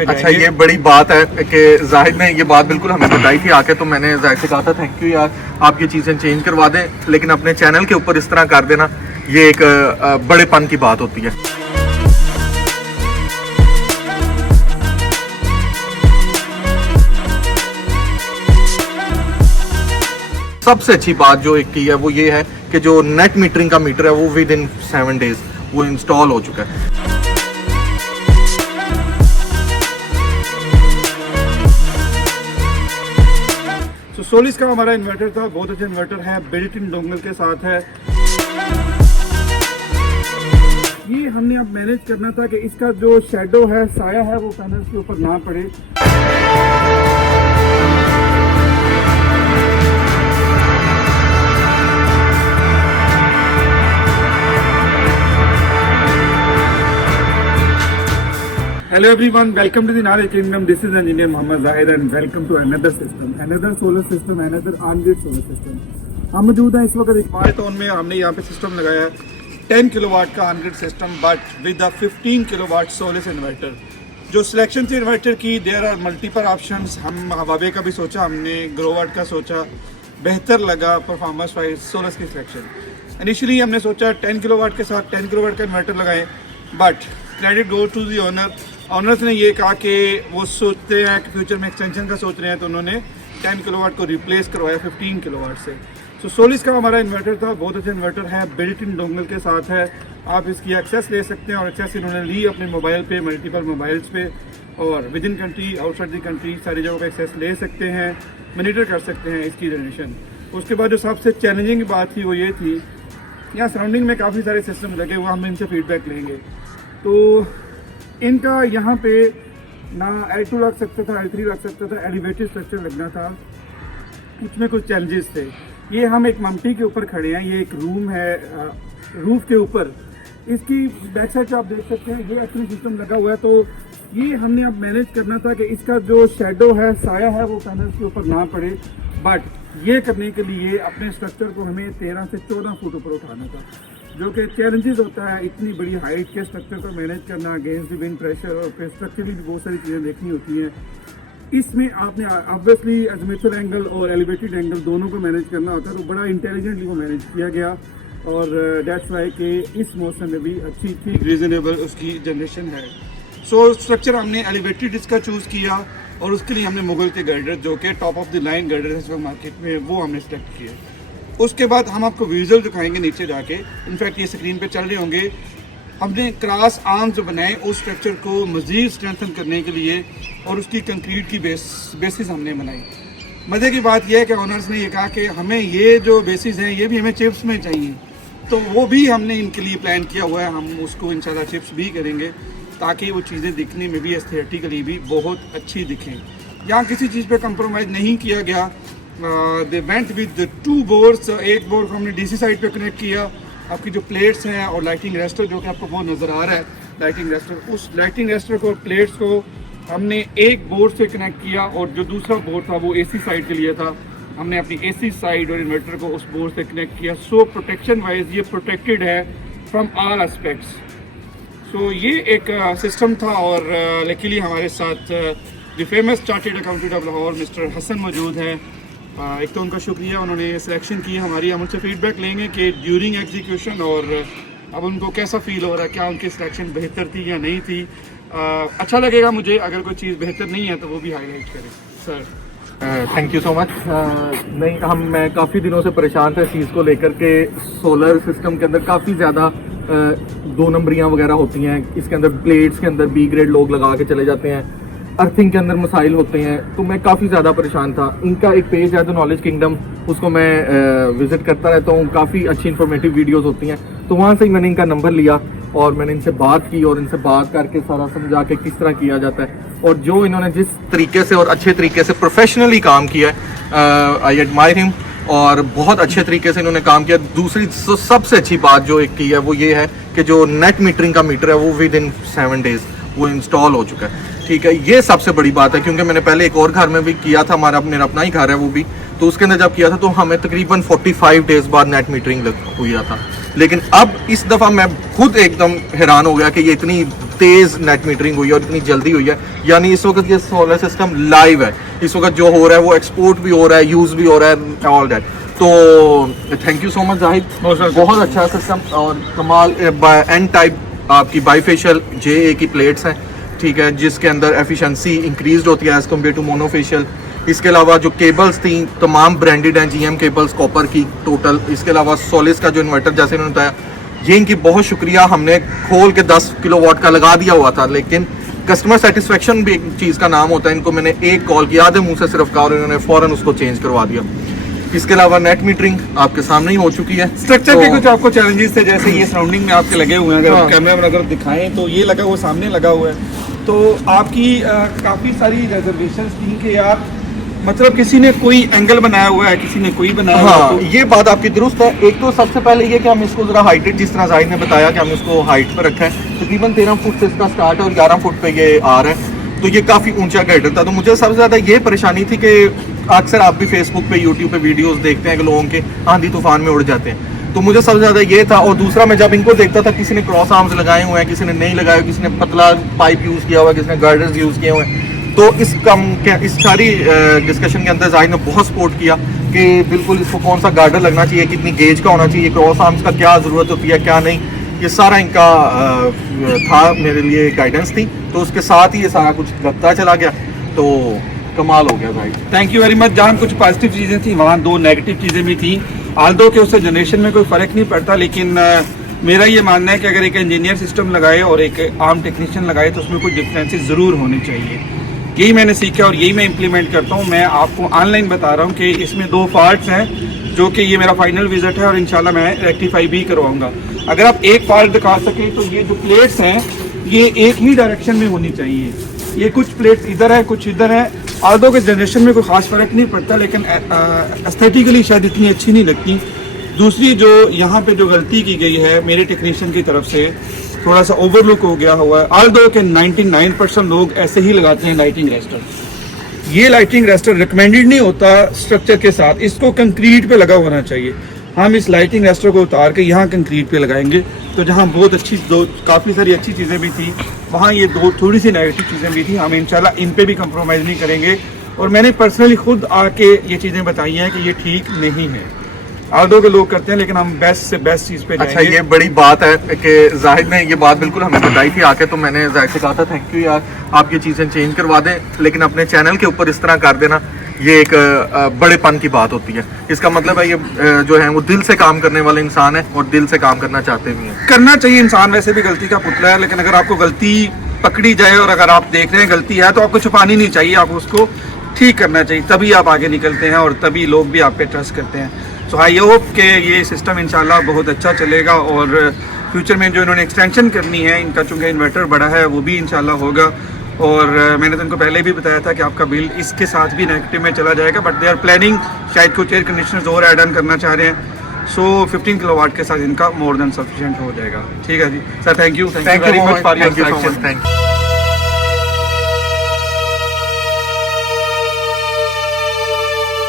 पे अच्छा, जाएंगे। ये बड़ी बात है कि जाहिद ने ये बात बिल्कुल हमें बताई थी आके, तो मैंने जाहिद से कहा था थैंक यू यार, आप ये चीज़ें चेंज करवा दें, लेकिन अपने चैनल के ऊपर इस तरह कर देना, ये एक बड़ेपन की बात होती है। सबसे अच्छी बात जो एक की है वो ये है कि जो नेट मीटरिंग का मीटर है वो विद इन 7 डेज वो इंस्टॉल हो चुका है। तो सोलिस का हमारा इन्वर्टर था, बहुत अच्छा इन्वर्टर है, बिल्ट इन डोंगल के साथ है। ये हमने अब मैनेज करना था कि इसका जो शेडो है, साया है, वो पैनल के ऊपर ना पड़े। Hello everyone, welcome to the Knowledge Kingdom. This is engineer Mohammad Zahid and welcome to another system, another solar system, another on-grid solar system. हम मौजूद हैं इस वक्त एक माइलस्टोन में। हमने यहाँ पे सिस्टम लगाया है 10 किलोवाट का on-grid system, but with a 15 kilowatt Solis inverter. जो सिलेक्शन थी इन्वर्टर की, देयर आर मल्टीपल ऑप्शंस। हम हवावे का भी सोचा, हमने ग्रोवाट का सोचा, बेहतर लगा परफॉर्मेंस वाइज सोलस की सिलेक्शन। इनिशियली हमने सोचा 10 किलोवाट के साथ 10 किलोवाट का इन्वर्टर लगाएं, but credit go to the owner. Owners ने ये कहा कि वो सोचते हैं कि फ्यूचर में एक्सटेंशन का सोच रहे हैं, तो उन्होंने 10 किलोवाट को रिप्लेस करवाया 15 किलोवाट से। सो सोलिस का हमारा इन्वर्टर था, बहुत अच्छा इन्वर्टर है, बिल्ट इन डोंगल के साथ है। आप इसकी एक्सेस ले सकते हैं और एक्सेस इन्होंने ली अपने मोबाइल पे, मल्टीपल मोबाइल्स पे, और with in country, outside the country, सारी जगहों पर एक्सेस ले सकते हैं, मॉनिटर कर सकते हैं इसकी जनरेशन। उसके बाद जो सबसे चैलेंजिंग बात थी वो ये थी, यहाँ सराउंडिंग में काफ़ी सारे सिस्टम लगे हुए, हम इनसे फीडबैक लेंगे। तो इनका यहाँ पे ना L2 लग सकता था, L3 लग सकता था, एलिवेटेड स्ट्रक्चर लगना था, कुछ में कुछ चैलेंजेस थे। ये हम एक मम्टी के ऊपर खड़े हैं, ये एक रूम है रूफ के ऊपर। इसकी बैक साइड पे आप देख सकते हैं ये एक्चुअली सिस्टम लगा हुआ है। तो ये हमने अब मैनेज करना था कि इसका जो शेडो है, साया है, वो पैनल के ऊपर ना पड़े। बट ये करने के लिए अपने स्ट्रक्चर को हमें 13 से 14 फुट ऊपर उठाना था, जो कि चैलेंजेस होता है इतनी बड़ी हाइट के स्ट्रक्चर को मैनेज करना, अगेंस्ट द विंड प्रेशर, और फिर स्ट्रक्चरली भी बहुत सारी चीज़ें देखनी होती हैं। इसमें आपने ऑब्वियसली एजिमुथल एंगल और एलिवेटेड एंगल दोनों को मैनेज करना होता है, तो बड़ा इंटेलिजेंटली वो मैनेज किया गया। और दैट्स वाई कि इस मौसम में भी अच्छी थी, रीजनेबल उसकी जनरेशन है। सो स्ट्रक्चर हमने एलिवेटेड इसका चूज़ किया, और उसके लिए हमने मुगल के गर्डर, जो कि top of the line girder है इस वक्त मार्केट में, वो हमने सेलेक्ट किए। उसके बाद हम आपको विजुअल दिखाएंगे नीचे जाके, इनफैक्ट ये स्क्रीन पे चल रहे होंगे। हमने क्रॉस आर्म्स बनाए उस स्ट्रक्चर को मज़ीद स्ट्रेंथन करने के लिए, और उसकी कंक्रीट की बेसिस हमने बनाई। मज़े की बात यह है कि ओनर्स ने ये कहा कि हमें ये जो बेसिस हैं ये भी हमें चिप्स में चाहिए, तो वो भी हमने इनके लिए प्लान किया हुआ है। हम उसको इंशाल्लाह चिप्स भी करेंगे, ताकि वो चीज़ें दिखने में भी, एस्थेटिकली भी बहुत अच्छी दिखें। यहाँ किसी चीज़ पे कंप्रोमाइज़ नहीं किया गया। They went with 2 boards. एक बोर्ड को हमने डीसी साइड पे कनेक्ट किया। आपकी जो प्लेट्स हैं और लाइटिंग रेस्टर, जो कि आपको बहुत नज़र आ रहा है लाइटिंग रेस्टर, उस लाइटिंग रेस्टर को, प्लेट्स को हमने एक बोर्ड से कनेक्ट किया, और जो दूसरा बोर्ड था वो एसी साइड के लिए था, हमने अपनी एसी साइड और इन्वर्टर को उस बोर्ड से कनेक्ट किया। सो प्रोटेक्शन वाइज ये प्रोटेक्टेड है फ्रॉम ऑल एस्पेक्ट्स। सो ये एक सिस्टम था, और लकीली हमारे साथ the famous chartered accountant of Lahore mister Hasan मौजूद हैं। एक तो उनका शुक्रिया, उन्होंने सिलेक्शन की हमारी। हम उनसे फीडबैक लेंगे कि ड्यूरिंग एग्जीक्यूशन, और अब उनको कैसा फील हो रहा है, क्या उनकी सिलेक्शन बेहतर थी या नहीं थी। अच्छा लगेगा मुझे अगर कोई चीज़ बेहतर नहीं है तो वो भी हाईलाइट करें। Sir thank you so much. नहीं, मैं काफ़ी दिनों से परेशान था इस चीज़ को लेकर के। सोलर सिस्टम के अंदर काफ़ी ज़्यादा 2 नंबरियाँ वगैरह होती हैं, इसके अंदर प्लेट्स के अंदर B ग्रेड लोग लगा के चले जाते हैं, अर्थिंग के अंदर मसाइल होते हैं, तो मैं काफ़ी ज़्यादा परेशान था। इनका एक पेज है द नॉलेज किंगडम, उसको मैं विज़िट करता रहता हूँ, काफ़ी अच्छी इन्फॉर्मेटिव वीडियोस होती हैं, तो वहाँ से ही मैंने इनका नंबर लिया और मैंने इनसे बात की, और इनसे बात करके सारा समझा के किस तरह किया जाता है, और जो इन्होंने जिस तरीके से और अच्छे तरीके से प्रोफेशनली काम किया है, आई एडमायर हिम, और बहुत अच्छे तरीके से इन्होंने काम किया। दूसरी सबसे अच्छी बात जो एक की है वो ये है कि जो नेट मीटरिंग का मीटर है वो विद इन 7 डेज वो इंस्टॉल हो चुका है। ठीक है, ये सबसे बड़ी बात है, क्योंकि मैंने पहले एक और घर में भी किया था, मेरा अपना ही घर है वो भी, तो उसके अंदर जब किया था तो हमें तकरीबन 45 डेज बाद नेट मीटरिंग हुआ था। लेकिन अब इस दफ़ा मैं खुद एकदम हैरान हो गया कि ये इतनी तेज़ नेट मीटरिंग हुई है और इतनी जल्दी हुई है। यानी इस वक्त ये सोलर सिस्टम लाइव है, इस वक्त जो हो रहा है वो एक्सपोर्ट भी हो रहा है, यूज़ भी हो रहा है, ऑल दैट। तो thank you so much Zahid, बहुत अच्छा सिस्टम और कमाल। एन टाइप आपकी बाईफेशियल JA की प्लेट्स हैं, ठीक है, जिसके अंदर एफिशिएंसी इंक्रीज होती है एज़ कम्पेयर टू मोनोफेशियल। इसके अलावा जो केबल्स थी तमाम ब्रांडेड हैं, GM केबल्स कॉपर की टोटल। इसके अलावा सोलिस का जो इन्वर्टर जैसे उन्होंने बताया, ये इनकी बहुत शुक्रिया, हमने खोल के 10 किलोवाट का लगा दिया हुआ था, लेकिन कस्टमर सेटिस्फेक्शन भी एक चीज़ का नाम होता है। इनको मैंने एक कॉल किया, आधे मुँह से सिर्फ कहा और इन्होंने फ़ौरन उसको चेंज करवा दिया। इसके अलावा नेट मीटरिंग आपके सामने ही हो चुकी है। स्ट्रक्चर के कुछ आपको चैलेंजेस थे, जैसे ये सराउंडिंग में आपके लगे हुए हैं, अगर कैमरा में अगर दिखाएं तो ये लगा हुआ सामने लगा हुआ है, तो आपकी काफ़ी सारी रिजर्वेशंस थी कि यार मतलब किसी ने कोई एंगल बनाया हुआ है, किसी ने कोई बनाया हुआ है। हाँ, ये बात आपकी दुरुस्त है। एक तो सबसे पहले ये कि हम इसको जरा हाइटेड, जिस तरह जाहिद ने बताया कि हमने इसको हाइट पर रखा है, तकरीबन 13 फुट से इसका स्टार्ट है और 11 फुट पे ये आ रहा है, तो ये काफ़ी ऊंचा गर्डर था। तो मुझे सबसे ज़्यादा ये परेशानी थी कि अक्सर आप भी फेसबुक पे, यूट्यूब पे वीडियोस देखते हैं कि लोगों के आंधी तूफान में उड़ जाते हैं, तो मुझे सबसे ज़्यादा ये था। और दूसरा, मैं जब इनको देखता था, किसी ने क्रॉस आर्म्स लगाए हुए हैं, किसी ने नहीं लगाए, किसी ने पतला पाइप यूज़ किया हुआ है, किसी ने गर्डर्स यूज़ किए हुए हैं। तो इस सारी डिस्कशन के अंदर जाहिद ने बहुत सपोर्ट किया कि बिल्कुल इसको कौन सा गार्डर लगना चाहिए, कितनी गेज का होना चाहिए, क्रॉस आर्म्स का क्या ज़रूरत होती है, क्या नहीं, ये सारा इनका था, मेरे लिए गाइडेंस थी। तो उसके साथ ही ये सारा कुछ लगता चला गया, तो कमाल हो गया भाई। Thank you very much. जहाँ कुछ पॉजिटिव चीज़ें थी वहाँ 2 नेगेटिव चीज़ें भी थी। आल्दो के उससे जनरेशन में कोई फ़र्क नहीं पड़ता, लेकिन मेरा ये मानना है कि अगर एक इंजीनियर सिस्टम लगाए और एक आर्म टेक्नीशियन लगाए तो उसमें कुछ डिफरेंसेस ज़रूर होने चाहिए। यही मैंने सीखा और यही मैं इम्प्लीमेंट करता हूँ। मैं आपको ऑनलाइन बता रहा हूँ कि इसमें 2 फॉल्ट्स हैं, जो कि ये मेरा फाइनल विजिट है और इंशाल्लाह मैं रेक्टिफाई भी करवाऊँगा। अगर आप एक फॉल्ट दिखा सकें तो ये जो प्लेट्स हैं ये एक ही डायरेक्शन में होनी चाहिए। ये कुछ प्लेट्स इधर है, कुछ इधर है। आल्दो के जनरेशन में कोई ख़ास फ़र्क नहीं पड़ता, लेकिन एस्थेटिकली शायद इतनी अच्छी नहीं लगती। दूसरी जो यहाँ पे जो गलती की गई है मेरे टेक्नीशियन की तरफ से, थोड़ा सा ओवरलुक हो गया हुआ है। आल्दो के 99% लोग ऐसे ही लगाते हैं लाइटिंग रेस्टर। ये लाइटिंग रेस्टर रिकमेंडेड नहीं होता स्ट्रक्चर के साथ, इसको कंक्रीट पे लगा होना चाहिए। हम इस लाइटिंग रेस्टर को उतार के यहाँ कंक्रीट पे लगाएंगे, तो जहाँ बहुत अच्छी काफ़ी सारी अच्छी चीज़ें भी थी, वहाँ ये 2 थोड़ी सी नेगेटिव चीज़ें भी थी। हम इंशाल्लाह इन पे भी कंप्रोमाइज़ नहीं करेंगे। और मैंने पर्सनली खुद आके ये चीज़ें बताई हैं कि ये ठीक नहीं है। आल्दो के लोग करते हैं, लेकिन हम बेस्ट से बेस्ट चीज़ पे जाएंगे। अच्छा, ये बड़ी बात है कि जाहिद ने ये बात बिल्कुल हमें बताई थी आके, तो मैंने जाहिद से कहा था थैंक यू यार, आप ये चीज़ें चेंज करवा दें, लेकिन अपने चैनल के ऊपर इस तरह कर देना, ये एक बड़ेपन की बात होती है। इसका मतलब है ये जो है वो दिल से काम करने वाले इंसान है और दिल से काम करना चाहते भी हैं। करना चाहिए, इंसान वैसे भी गलती का पुतला है, लेकिन अगर आपको गलती पकड़ी जाए और अगर आप देख रहे हैं गलती है तो आपको छुपानी नहीं चाहिए, आप उसको ठीक करना चाहिए, तभी आप आगे निकलते हैं और तभी लोग भी आप पे ट्रस्ट करते हैं। सो आई होप कि ये सिस्टम इंशाल्लाह बहुत अच्छा चलेगा और फ्यूचर में जो इन्होंने एक्सटेंशन करनी है, इनका चूँकि इन्वर्टर बड़ा है, वो भी इंशाल्लाह होगा। और मैंने तो इनको पहले भी बताया था कि आपका बिल इसके साथ भी नेगेटिव में चला जाएगा, बट दे आर प्लानिंग शायद कुछ एयर कंडीशनर्स और ऐड ऑन करना चाह रहे हैं। सो 15 किलोवाट के साथ इनका मोर देन सफिशिएंट हो जाएगा। ठीक है जी sir, thank you very much for your.